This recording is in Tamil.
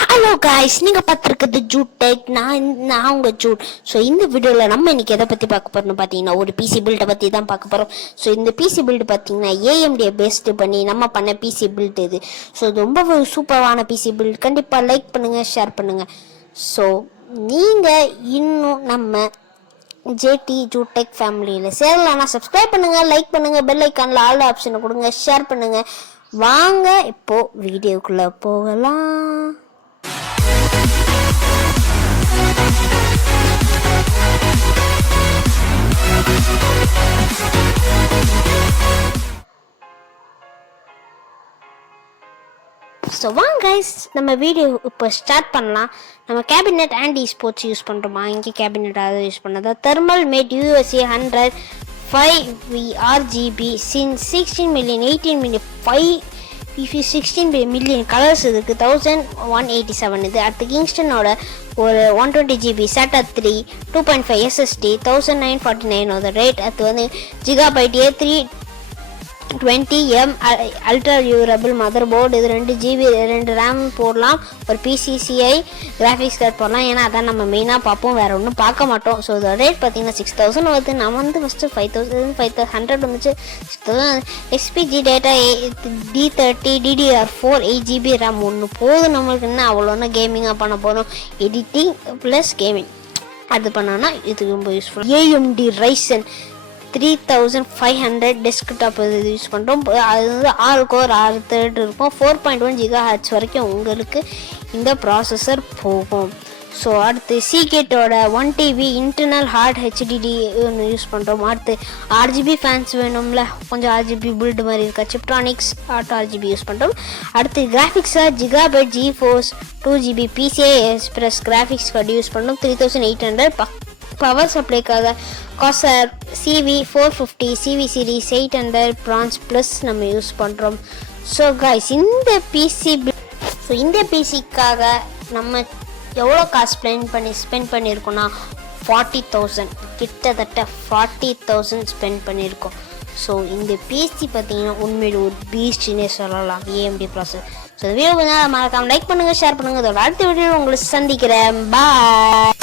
ஹலோ காய்ஸ், நீங்கள் பார்த்துருக்குது ஜூட் டெக். நான் உங்கள் ஜூட். ஸோ இந்த வீடியோவில் நம்ம இன்றைக்கி எதை பற்றி பார்க்க போகிறோம்னு பார்த்தீங்கன்னா, ஒரு பிசி பில்டை பற்றி தான் பார்க்க போகிறோம். ஸோ இந்த பிசி பில்டு பார்த்தீங்கன்னா ஏஎம்டியை பேஸ்டு பண்ணி நம்ம பண்ண பிசி பில்டு இது. ஸோ இது ரொம்ப சூப்பரான பிசி பில்டு. கண்டிப்பாக லைக் பண்ணுங்கள், ஷேர் பண்ணுங்கள். ஸோ நீங்கள் இன்னும் நம்ம ஜேடி ஜூட் டெக் ஃபேமிலியில் சேரலாம்னா சப்ஸ்கிரைப் பண்ணுங்கள், லைக் பண்ணுங்கள், பெல் ஐக்கானில் ஆல் ஆப்ஷனை கொடுங்க, ஷேர் பண்ணுங்கள். வாங்க இப்போது வீடியோக்குள்ளே போகலாம். ஸோ வாங்க கைஸ், நம்ம வீடியோ இப்போ ஸ்டார்ட் பண்ணலாம். நம்ம கேபினெட் அண்ட் ஸ்போர்ட்ஸ் யூஸ் பண்ணுறோமா? இங்கே கேபினெட் அதை யூஸ் பண்ணதா தெர்மல் மேட் USA 100 5 RGB சின் 16 மில்லியன் 18 மில்லியன் 16 மில்லியன் கலர்ஸ் இருக்குது. 1187 இது. அடுத்து கிங்ஸ்டனோட ஒரு 120 GB SATA 3 2.5 SSD 1949 ரேட். அது வந்து gigabyte A320M ultra durable mother board. இது 2 GB 2 RAM போடலாம். ஒரு PCCI கிராஃபிக்ஸ் கார்டு போடலாம். ஏன்னா அதான் நம்ம மெயினாக பார்ப்போம், வேறு ஒன்றும் பார்க்க மாட்டோம். ஸோ இதோட ரேட் பார்த்தீங்கன்னா 6000 வருது. நம்ம வந்து ஃபஸ்ட்டு 5500 வந்துச்சு. 6000 SPG data D30 DDR4 8GB RAM ஒன்று போதும். நம்மளுக்கு என்ன அவ்வளோன்னா கேமிங்காக பண்ண போகிறோம். எடிட்டிங் ப்ளஸ் கேமிங் அது பண்ணோன்னா இது ரொம்ப யூஸ்ஃபுல். AMD Ryzen 3500 டெஸ்க்டாப் இது யூஸ் பண்ணுறோம். அது வந்து 6 கோர் 6 த்ரெட் இருக்கும். 4.1 GHz வரைக்கும் உங்களுக்கு இந்த ப்ராசஸர் போகும். ஸோ அடுத்து சீகேட்டோட 1 TB இன்டர்னல் ஹார்ட் HDD ஒன்று யூஸ் பண்ணுறோம். அடுத்து RGB ஃபேன்ஸ் வேணும்ல, கொஞ்சம் RGB பில்டு மாதிரி இருக்கா, சிப்ட்ரானிக்ஸ் ஆட்டோ RGB யூஸ் பண்ணுறோம். அடுத்து கிராஃபிக்ஸாக Gigabyte GeForce 2GB PCI Express graphics card use பண்ணுறோம். 3800 பவர் சப்ளைக்காக Corsair CV450 CV series 800 bronze plus நம்ம யூஸ் பண்ணுறோம். ஸோ காய்ஸ், இந்த பிசிக்காக நம்ம எவ்வளோ காசு ஸ்பெண்ட் பண்ணியிருக்கோன்னா 40,000, கிட்டத்தட்ட 40,000 ஸ்பெண்ட் பண்ணியிருக்கோம். ஸோ இந்த பிசி பார்த்தீங்கன்னா உண்மையில் ஒரு பீஸ்ட்னே சொல்லலாம், AMD ப்ராசஸ். ஸோ இந்த வீடியோ கொஞ்சம் மறக்காமல் லைக் பண்ணுங்கள், ஷேர் பண்ணுங்கள். இதோட அடுத்த வீடியோ உங்களை சந்திக்கிறேன். பாய்.